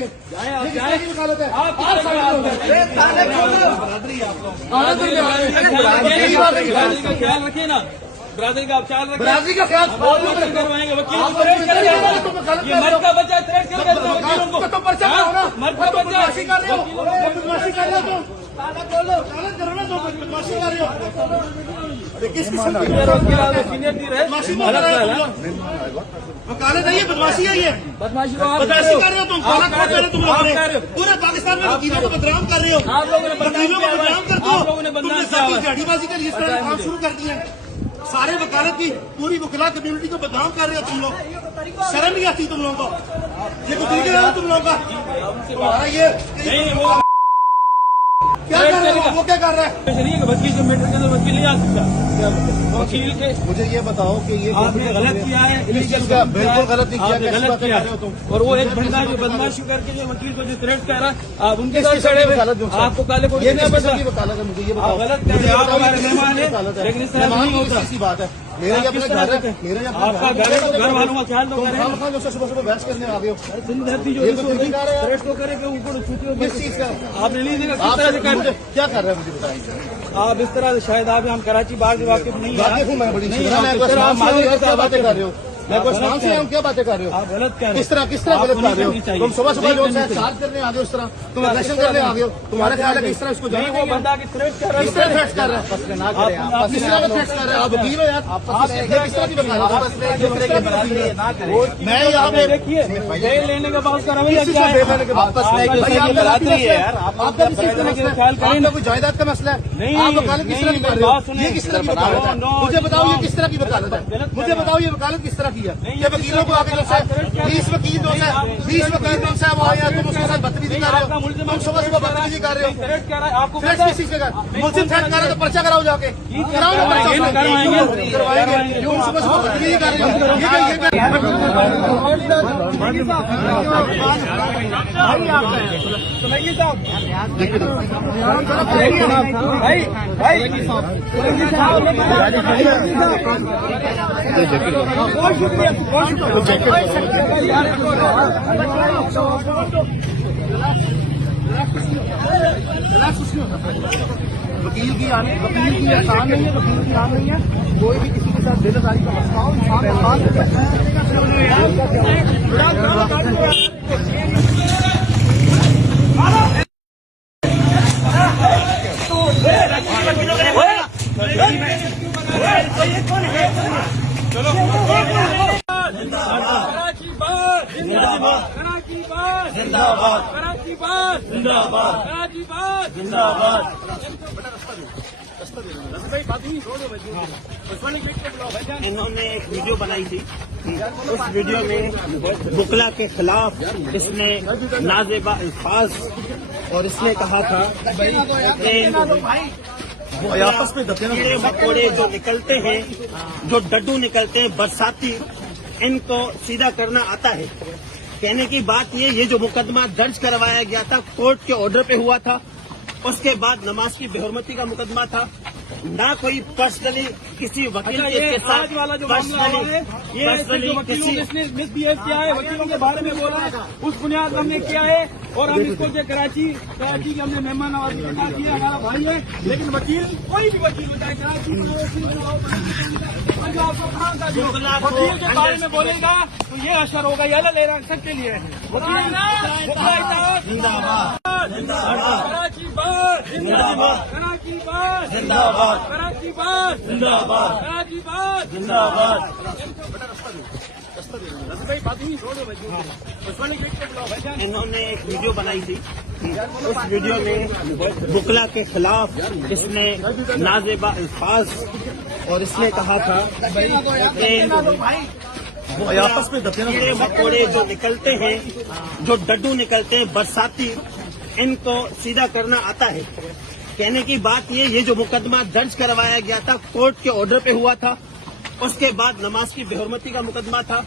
ये वकालत है? ख्याल रखिए ना, बरादरी का आप ख्याल रखिए। बरादरी का ख्याल करवाएंगे वकील ये मर्द का बच्चा थ्रेट क्यों करते हो वकीलों को? तो पर्चा कराओ ना। मर्द का बच्चा बदमाशी कर रहे हो, बदमाशी कर रहे हो, वकालत करो ना, तो बदमाशी कर रहे हो। किस किस्म की वकालत है ये? बदमाशी है ये? बदमाशी बदमाशी कर रहे हो तुम, खाना खा रहे हो तुम लोग। पूरे पाकिस्तान में वकीलों को बदनाम कर रहे हो, आप लोगों ने वकीलों को बदनाम करते हो। आप लोगों ने तुमने सबकी झाड़ीबाजी के लिए इस तरह काम शुरू कर दिया है। सारे वकालत की पूरी वकीला कम्युनिटी को बदनाम कर रहे हो तुम लोग। शर्म नहीं आती तुम लोगों को? ये कुछ तरीके है तुम लोगों का? तुम्हारा ये क्या कर रहे हो? वो क्या कर रहा है? वकील के मैटर के अंदर वकील नहीं आ सकता। वकील के मुझे ये बताओ कि ये आपने गलत किया है, बिल्कुल गलत नहीं किया, आपने कैसी गलत बातें किया कर रहे हो तुम? और वो एक बंदा जो बदमाशी करके जो वकील को जो थ्रेट कर रहा है, आप उनके साथ खड़े हुए, आपको काले को ये नहीं पता की वकालत है, मुझे ये बताओ। गलत कर रहे हैं, आप हमारे मेहमान है, लेकिन इस तरह नहीं होता। ऐसी बात है, मेरा ये अपना घर है, मेरा ये अपना आपका घर है तो घर वालों का ख्याल तो करें। जो सुबह सुबह बहस करने आ गए हो, धरती जो थ्रेट तो करे कि ऊपर किस चीज का? आपने नहीं देखा किस तरह से कर क्या कर रहे हैं मुझे बताइए। आप इस तरह से शायद आप हम कराची बाग से वाकिफ नहीं है। वाकिफ हूँ मैं, बड़ी नहीं, मैं आप इस तरह आप मालूम क्या बातें कर रहे हो? मैं कुछ नाम से हूँ, क्या बातें कर रहे हो? आप गलत कर रहे हो। किस तरह किस तरह गलत कर रहे हो? तुम सुबह सुबह जो है चार्ज करने आ गए, उस तरह तुम इलेक्शन करने आ गए हो। तुम्हारा ख्याल है कि इस तरह इसको नहीं, वो बंदा की थ्रेट कर रहा है। किस तरह थ्रेट कर रहा है? किस तरह का थ्रेट कर रहा है? आप वकील हो यार, ये किस तरह की वकालत है? मैं यहाँ पे देखिए जेल लेने के बाद उसका रवैया क्या है? लेने के बाद आपका भी किस तरह का ख्याल करें? कोई जायदाद का मसला है? नहीं, आप वकालत किस तरह की कर रहे हो? ये किस तरह की वकालत है? मुझे बताओ ये किस तरह की वकालत है? मुझे बताओ ये वकालत किस तरह की है? ये वकीलों को आगे जो है 20 वकील जो है 20 वकील जो है वो आए, तुम उसके साथ बदतमीजी कर रहे हो, तुम सुबह सुबह बदतमीजी कर रहे हो। थ्रेट कर रहा है आपको थ्रेट किस चीज का? मुझसे थ्रेट कर रहे हो तो पर्चा कराओ जाके, कराओ ना पर्चा, करवाएंगे। तुम सुबह सुबह बदतमीजी कर रहे हो, ये वकील की आसान नहीं है, वकील की आन नहीं है। कोई भी किसी के साथ बेदरकारी का मसला हो, इंसान का हाथ कराची बाग जिंदाबाद, कराची बाग जिंदाबाद, कराची बाग जिंदाबाद, कराची बाग जिंदाबाद। इन्होंने एक वीडियो बनाई थी, उस वीडियो में बुकला के खिलाफ इसने नाज़ेबा अल्फाज और इसने कहा था आपस में कीड़े मकोड़े जो निकलते हैं, जो डड्डू निकलते हैं बरसाती, इनको सीधा करना आता है। कहने की बात ये जो मुकदमा दर्ज करवाया गया था कोर्ट के ऑर्डर पे हुआ था, उसके बाद नमाज की बेहुरमती का मुकदमा था। ना कोई पर्सनली किसी वकील के साथ वाला जो मामला हुआ है, ये जो वकीलों ने मिसबिहेव किया है, वकीलों के बारे में बोला है, उस बुनियाद पर हमने किया है। और हम इसको जो कराची की हमने मेहमान नवाजी की, हमारा भाई है, लेकिन वकील कोई भी वकील बताए कराची वकील के बारे में बोलेगा तो ये असर होगा, ये ले रहा सबके लिए कराची बाग जिंदाबाद, कराची बाग जिंदाबाद, कराची बाग जिंदाबाद, कराची बाग जिंदाबाद। इन्होंने एक वीडियो बनाई थी, उस वीडियो में बुकला के खिलाफ इसने नाज़ेबा अल्फाज और इसने कहा था आपस में कीड़े मकोड़े जो निकलते हैं, जो डड्डू निकलते हैं बरसाती, इनको सीधा करना आता है। कहने की बात ये जो मुकदमा दर्ज करवाया गया था कोर्ट के ऑर्डर पे हुआ था, उसके बाद नमाज की बेहुरमती का मुकदमा था।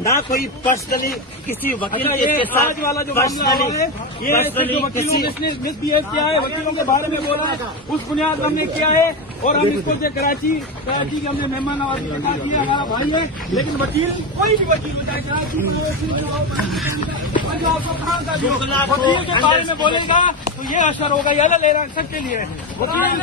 ना कोई पर्सनली किसी वकील अच्छा, के ये साथ आज वाला जो मामला हुआ है, ये ऐसे जो वकीलों ने मिसबिहेव किया है, वकीलों के बारे में बोला है, उस बुनियाद पर हमने किया है। और हम इसको जो कराची की हमने मेहमान नवाजी के साथ किया, हमारा भाई है, लेकिन वकील कोई भी वकील बताए कराची वकील के बारे में बोलेगा तो ये असर होगा, ये अलग ले रहा है सबके लिए। वकील